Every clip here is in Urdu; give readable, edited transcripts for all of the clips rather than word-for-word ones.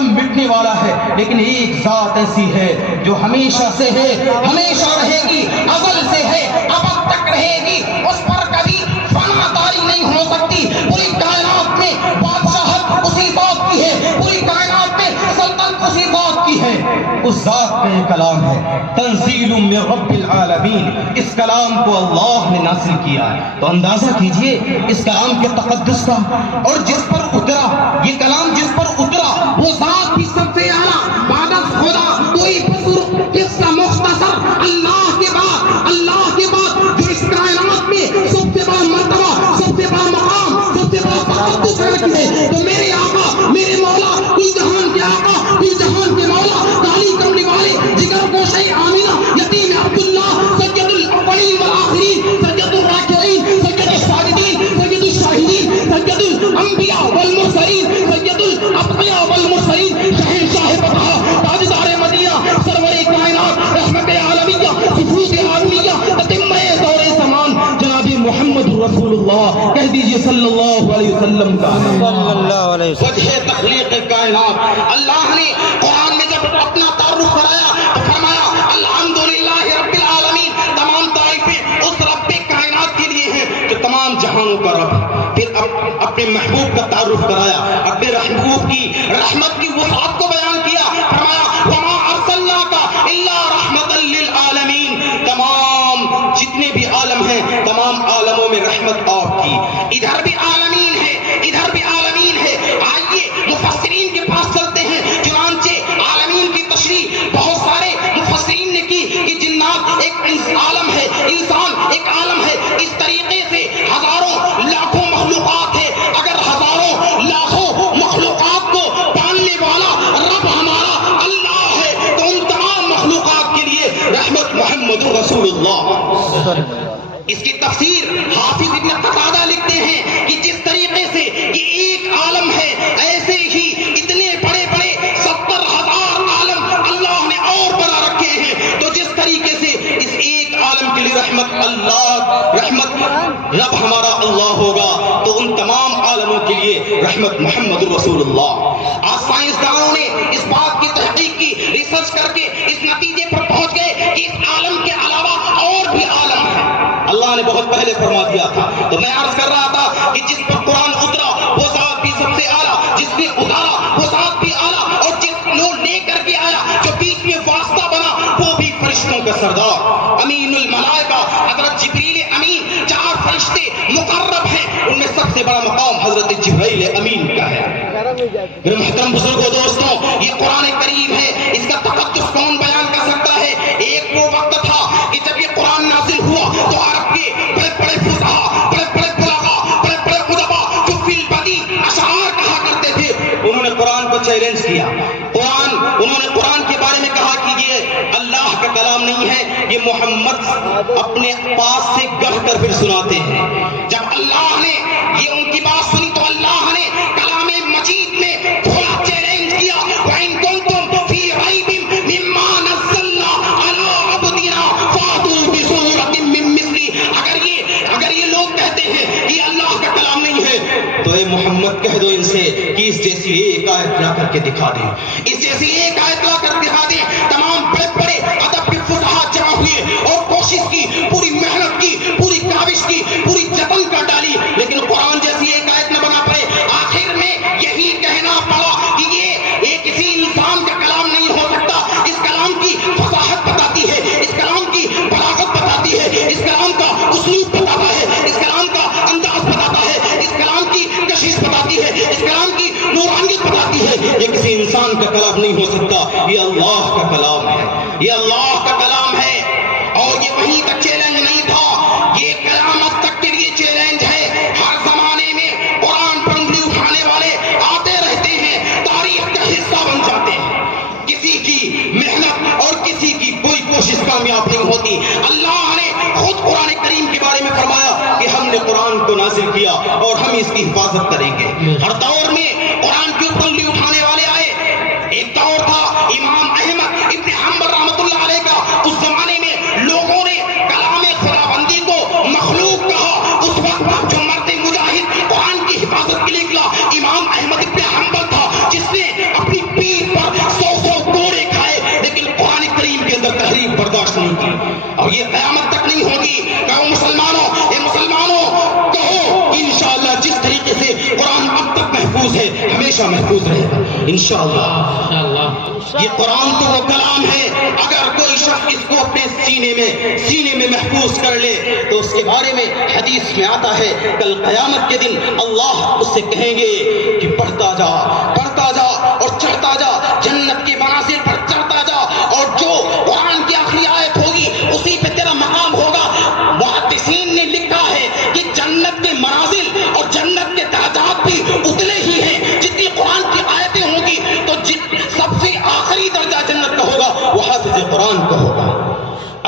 دم مٹنے والا ہے، لیکن ایک ذات ایسی ہے جو ہمیشہ سے ہے، ہمیشہ رہے گی، ازل سے ہے، ابد تک رہے گی، اس پر کبھی فنا طاری نہیں ہو سکتی۔ پوری کائنات میں بادشاہت اسی ذات کی ہے، پوری کائنات میں سلطنت اسی ذات کی ہے، اس ذات کا یہ کلام ہے، تنزیل من رب العالمین۔ اس کلام کو اللہ نے نازل کیا ہے، تو اندازہ کیجئے اس کلام کے تقدس کا، اور جس پر اترا یہ کلام، جس پر اترا وہ ذات بھی سب سے اعلیٰ، بعد از خدا کوئی بزرگ، قصہ مختصر، اللہ کے بعد جو اس کائنات میں سب سے بڑا مرتبہ، سب سے بڑا مقام، سب سے بڑا تقدس رکھتے ہیں، تو میرے آقا، میرے مولا، کل جہان کے آقا، کل جہان کے مولا، کالی کملی والے، جگر گوشے آمینہ، یتیم عبداللہ، سید الاولین والآخرین، سید الراکعین، سید الساجدین، سید الشاہدین، سید الانبیاء والمرسلین، سید الاتقیاء والمرسلین، شہنشاہ فتح، تاجدار مدینہ، سرور کائنات، رحمت عالمیہ، سفوت عالمیہ، تتمہ دور زمان، جناب محمد رسول اللہ، کہہ دیجئے صلی اللہ علیہ وسلم کا وجہ تخلیق کائنات۔ اللہ نے قرآن میں جب اپنا تعارف کرایا تو فرمایا الحمدللہ رب العالمین، تمام تعریفیں اس رب کائنات کے لیے ہیں جو تمام جہانوں کا رب ہے۔ پھر اپنے محبوب کا تعارف کرایا، اپنے محبوب کی رحمت کی وسعت کو بیان کیا، فرمایا وما ارسلناک الا رحمتا للعالمین، تمام جتنے بھی عالم ہیں، تمام عالموں میں رحمت آپ کی۔ ادھر بھی عالمین ہے، ادھر بھی عالمین ہے۔ آئیے مفسرین کے پاس چلتے ہیں، چنانچہ عالمین کی تشریح بہت سارے مفسرین نے کی کہ جنات ایک عالم ہے، انسان ایک عالم ہے، اس طریقے سے ہزاروں لاکھوں مخلوقات ہے۔ اگر ہزاروں لاکھوں مخلوقات کو پالنے والا رب ہمارا اللہ ہے تو ان تمام مخلوقات کے لیے رحمت محمد رسول اللہ۔ اس کی تفسیر حافظ ابن قتادہ لکھتے ہیں کہ جس طریقے سے یہ ایک عالم ہے، ایسے ہی اتنے بڑے بڑے 70,000 عالم اللہ نے اور بنا رکھے ہیں، تو جس طریقے سے اس ایک عالم کے لیے رحمت رب ہمارا اللہ ہوگا تو ان تمام عالموں کے لیے رحمت محمد رسول اللہ۔ آج سائنسدانوں نے اس بات کی تحقیق کی، ریسرچ کر کے اس نتیجے پر پہنچ گئے کہ اس عالم کے علاوہ اور بھی عالم ہیں۔ اللہ نے بہت پہلے فرما دیا تھا، تو میں عرض کر رہا تھا کہ جس پر قرآن اترا وہ ذات بھی سب سے اعلیٰ، جس نے اتارا وہ ذات بھی اعلیٰ، اور جس نے لے کر کے آیا جو بیچ میں واسطہ بنا وہ بھی فرشتوں کا سردار، امین الملائکہ حضرت جبریل امین۔ 4 فرشتے مقرب ہیں، ان میں سب سے بڑا مقام حضرت جبریل امین کا ہے۔ میرے محترم بزرگوں، دوستوں، یہ قرآن کریم ہے، اس کا تقدس کون بیان کر سکتا ہے؟ ایک وہ وقت تھا کہ جب یہ قرآن نازل ہوا تو عرب کے بڑے بڑے فصحا، بڑے بڑے بلاغا، بڑے بڑے ادبا جو فی البدی اشعار کہا کرتے تھے، انہوں نے قرآن کو چیلنج کیا۔ انہوں نے قرآن کے بارے میں کہا کہ یہ اللہ کا کلام نہیں ہے، یہ محمد اپنے پاس سے گڑھ کر پھر سناتے ہیں۔ جب اللہ نے یہ ان کی بات سنی تو اللہ نے کلام مجید میں کھلا چیلنج کیا، وَإِن كُنتُمْ فِي رَيْبٍ مِّمَّا نَزَّلْنَا عَلَىٰ عَبْدِنَا فَأْتُوا بِسُورَةٍ مِّن مِّثْلِهِ۔ اگر یہ لوگ کہتے ہیں کہ یہ اللہ کا کلام نہیں ہے تو اے محمد کہہ دو ان سے کہ اس جیسی ایک آیت لا کر کے دکھا دیں، اس جیسی ایک آیت لا کر دکھا دیں۔ تمام بڑے بڑے ادب کے فصحا جمع ہوئے اور کوشش کی، پوری محنت کی، پوری کاوش کی، پوری جتن کر ڈالی، لیکن قرآن جیسی ایک آیت نہ بنا پائے۔ آخر میں یہی کہنا پڑا کہ یہ کسی انسان کا کلام نہیں ہو سکتا۔ اس کلام کی فصاحت بتاتی ہے، اس کلام کی بلاغت بتاتی ہے، اس کلام کا اسلوب بتاتا ہے، اس کلام کا انداز بتاتا ہے، اس کلام کی کشش بتاتی ہے، اس کلام کی نورانیت بتاتی ہے۔ یہ کسی انسان کا کلام نہیں ہو سکتا، یہ اللہ کا کلام ہے، یہ اللہ کا کلام ہے۔ اور یہ وہیں تک چیلنج نہیں تھا، یہ قیامت تک کے لیے چیلنج ہے۔ ہر زمانے میں قرآن پر انگلی اٹھانے والے آتے رہتے ہیں، تاریخ کا حصہ بن جاتے ہیں۔ کسی کی محنت اور کسی کی کوئی کوشش کامیاب نہیں ہوتی۔ اللہ نے خود قرآن کریم کے بارے میں فرمایا کہ ہم نے قرآن کو نازل کیا اور ہم اس کی حفاظت کریں گے۔ ہر دور میں قرآن کے اوپر انگلی اٹھانے والے آئے۔ ایک دور تھا امام احمد ابن حنبل رحمۃ اللہ علیہ کا، اس زمانے میں لوگوں نے کلام خداوندی کو مخلوق کہا۔ اس وقت جو مرد مجاہد قرآن کی حفاظت کے لیے نکلا امام احمد ابن حنبل تھا، جس نے اپنی پیٹھ یہ قیامت تک نہیں ہوگی. کہو مسلمانوں، اے مسلمانوں کہو کہ انشاءاللہ جس طریقے سے قرآن اب تک محفوظ ہے ہمیشہ محفوظ رہے گا انشاءاللہ. یہ قرآن تو وہ کلام ہے، اگر کوئی شخص اس کو اپنے سینے میں محفوظ کر لے تو اس کے بارے میں حدیث میں آتا ہے کل قیامت کے دن اللہ اس سے کہیں گے کہ پڑھتا جا اور چڑھتا جا، جنت کے منازل پر چڑھتا جا، اور جو قرآن کی آخری آیت ہوگی اسی پہ تیرا مقام ہوگا. محدثین نے لکھا ہے کہ جنت کے منازل اور جنت کے درجات بھی اتنے ہی ہیں جتنی قرآن کی آیتیں ہوں گی. تو سب سے آخری درجہ جنت کا ہوگا وہ حافظ قرآن کا ہوگا.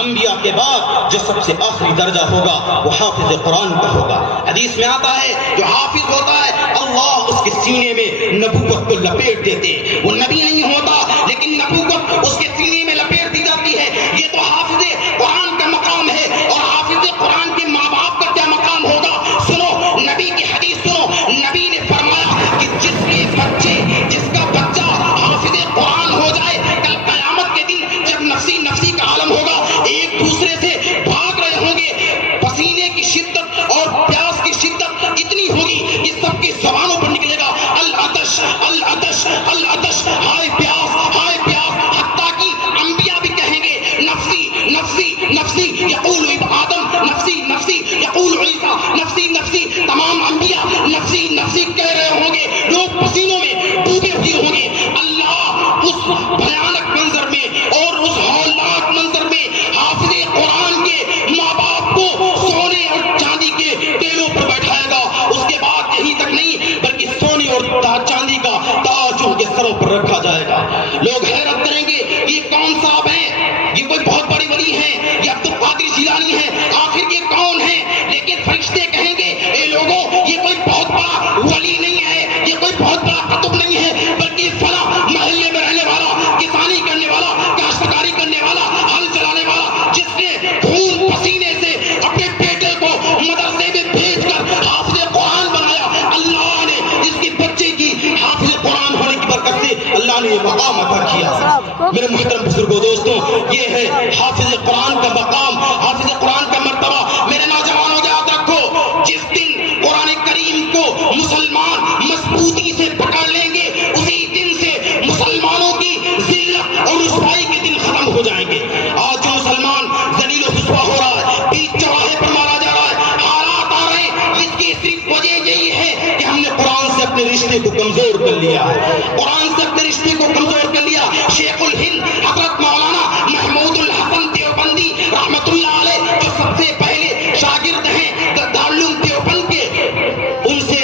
انبیاء کے بعد جو سب سے آخری درجہ ہوگا وہ حافظ قرآن کا ہوگا. حدیث میں آتا ہے جو حافظ ہوتا ہے اللہ اس کے سینے میں نبوت کو لپیٹ دیتے. وہ نبی نہیں ہوتا لیکن نبوت اس کے سینے میں لپیٹ دی جاتی ہے. یہ تو حافظ قرآن کا مقام ہے. اور حافظ قرآن کے ماں باپ کا کیا مقام ہوگا؟ سنو نبی کی حدیث سنو. نبی نے فرمایا کہ جس کا بچہ حافظ قرآن ہو جائے کل قیامت کے دن جب نفسی کا عالم ہوگا ایک دوسرے سے بھاگ رہے ہوں گے. پسینے کی شدت اور پیاس کی شدت اتنی ہوگی کہ سب کی زبانوں پر نکلے گا العطش العطش العطش، ہائے پیاس ہائے پیاس. حتیٰ کہ انبیاء بھی کہیں گے نفسی نفسی نفسی یقول آدم، نفسی نفسی یقول عیسیٰ، نفسی نفسی. تمام انبیاء نفسی نفسی کہہ رہے ہوں گے. لوگ پسینوں میں ڈوبے ہوئے ہوں گے. اللہ اس بھیانک منظر میں اور اس ہولناک منظر میں حافظ قرآن کے ماں باپ کو سونے اور چاندی کے ٹیلوں پر بیٹھائے گا. اس کے بعد یہیں تک نہیں بلکہ سونے اور چاندی کا تاج ان کے سروں پر رکھا جائے گا. لوگ حیرت کریں گے یہ کون صاحب ہیں، یہ کوئی بہت بڑی ولی ہیں، یہ عبد القادر جیلانی ہیں، آخر یہ کون ہیں؟ لیکن فرشتے کہیں گے اے لوگوں یہ کوئی بہت بڑا ولی نہیں ہے، یہ کوئی بہت بڑا قطب نہیں ہے، بلکہ فلاں محلے میں رہنے والا، کسانی کرنے والا، کاشتکاری کرنے والا، ہل چلانے والا، جس نے خون پسینے سے اپنے بیٹے کو مدرسے میں بھیج کر حافظ قرآن بنایا. اللہ نے اس کے بچے کی حافظ قرآن ہونے کی برکت سے اللہ نے یہ مقام عطا کیا. میرے محترم بزرگوں دوستوں، یہ ہے حافظ قرآن کا مقام، حافظ قرآن کا مرتبہ. میرے نوجوانوں یاد رکھو جس دن قرآن کریم کو مسلمان مضبوطی سے پکڑ لیں گے اسی دن سے مسلمانوں کی ذلت اور رسوائی کے دن ختم ہو جائیں گے. آج جو مسلمان ذلیل و رسوا ہو رہا ہے، بیچ چوراہے پر مارا جا رہا ہے، حالات آ رہے ہیں، اس کی صرف وجہ یہی ہے کہ ہم نے قرآن سے اپنے رشتے کو کمزور کر لیا ہے. قرآن سے اپنے رشتے کو کمزور کر لیا. شیخ الہند حضرت مولانا محمود الحسن دیوبندی رحمت اللہ علیہ جو سب سے پہلے شاگرد ہیں دارالعلوم دیوبند کے، ان سے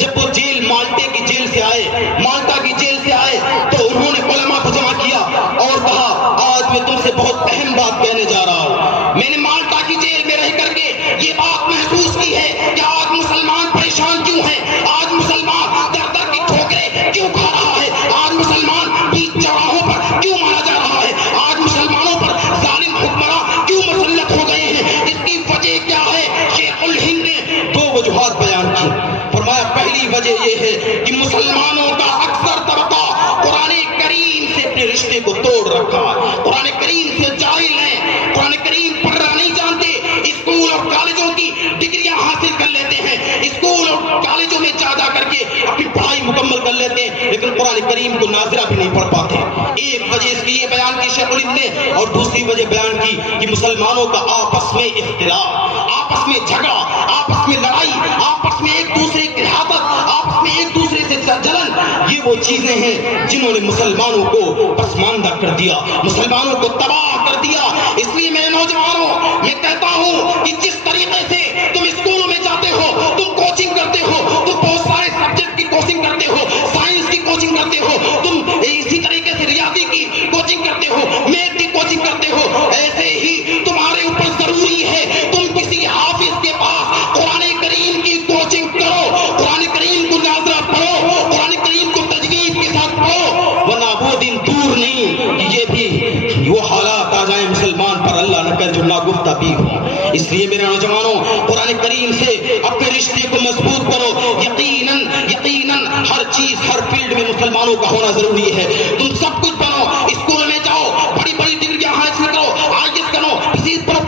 جب وہ مالٹا کی جیل سے آئے تو انہوں نے علماء کو جمع کیا اور کہا آج میں تم سے بہت اہم بات کہنے جا رہا ہوں. میں نے مالٹا کی جیل میں رہ کر کے یہ بات محسوس کی ہے کہ آج مسلمان پریشان کیوں ہیں، آج مسلمان در در کی ٹھوکریں کیوں کھا رہا ہے، آج مسلمان بیچ چوراہوں پر کیوں مارا جا رہا ہے، آج مسلمانوں پر ظالم حکمراں کیوں مسلط ہو گئے ہیں. اس کی وجہ کیا ہے؟ شیخ الہند نے دو وجوہات بیان کی. فرمایا پہلی وجہ یہ ہے کہ مسلمانوں کا اکثر طبقہ قرآن کریم سے اپنے رشتے کو توڑ رکھا ہے، قرآن کریم سے جاہل ہیں، قرآن کریم پڑھنا نہیں جانتے. اسکول اور کالجوں کی ڈگریاں حاصل کر لیتے ہیں، اسکول اور کالجوں میں جا کر کے اپنی پڑھائی مکمل کر لیتے ہیں، لیکن قرآن کریم کو ناظرہ بھی نہیں پڑھ پاتے. ایک وجہ اس کی یہ بیان کی شیخ الہند نے، اور دوسری وجہ بیان کی کہ مسلمانوں کا آپس میں اختلاف، آپس میں جھگڑا، آپس میں لڑائی، آپس میں ایک دوسرے کی حسد، آپس میں ایک دوسرے سے جلن، یہ وہ چیزیں ہیں جنہوں نے مسلمانوں کو پسماندہ کر دیا، مسلمانوں کو تباہ کر دیا. اس لیے میرے نوجوانوں میں کہتا ہوں کہ جس طریقے سے تم اسکولوں میں جاتے ہو، تم کوچنگ کرتے ہو، تم بہت سارے سبجیکٹ کی کوچنگ کرتے ہو، سائنس کی کوچنگ کرتے ہو، تم اسی طریقے سے ریاضی کی کوچنگ کرتے ہو، میتھ کی کوچنگ کرتے ہو، ایسے ہی تمہارے اوپر ضروری ہے تم کسی حافظ کے پاس قرآن کریم کی کوچنگ کرو، قرآن کریم کو ناظرہ پڑھو، قرآن کریم کو تجوید کے ساتھ پڑھو، ورنہ وہ دن دور نہیں کہ یہ بھی وہ حالات آ جائیں مسلمان پر، اللہ نہ کر جو ناگفتہ بھی ہو. اس لیے میرے نوجوانوں قرآن کریم سے اپنے رشتے کو مضبوط کرو. یقیناً یقیناً ہر چیز ہر فیلڈ میں مسلمانوں کا ہونا ضروری ہے. تم سب کچھ بنو، اسکول میں جاؤ، بڑی بڑی ڈگریاں حاصل کرو، آئی ایس کرو، کسی پر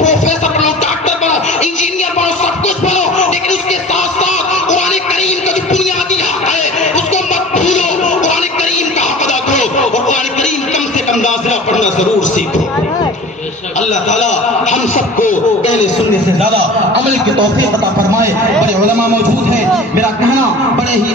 اللہ تعالیٰ ہم سب کو کہنے سننے سے زیادہ عمل کی توفیق عطا فرمائے. بڑے علماء موجود ہیں، میرا کہنا بڑے ہی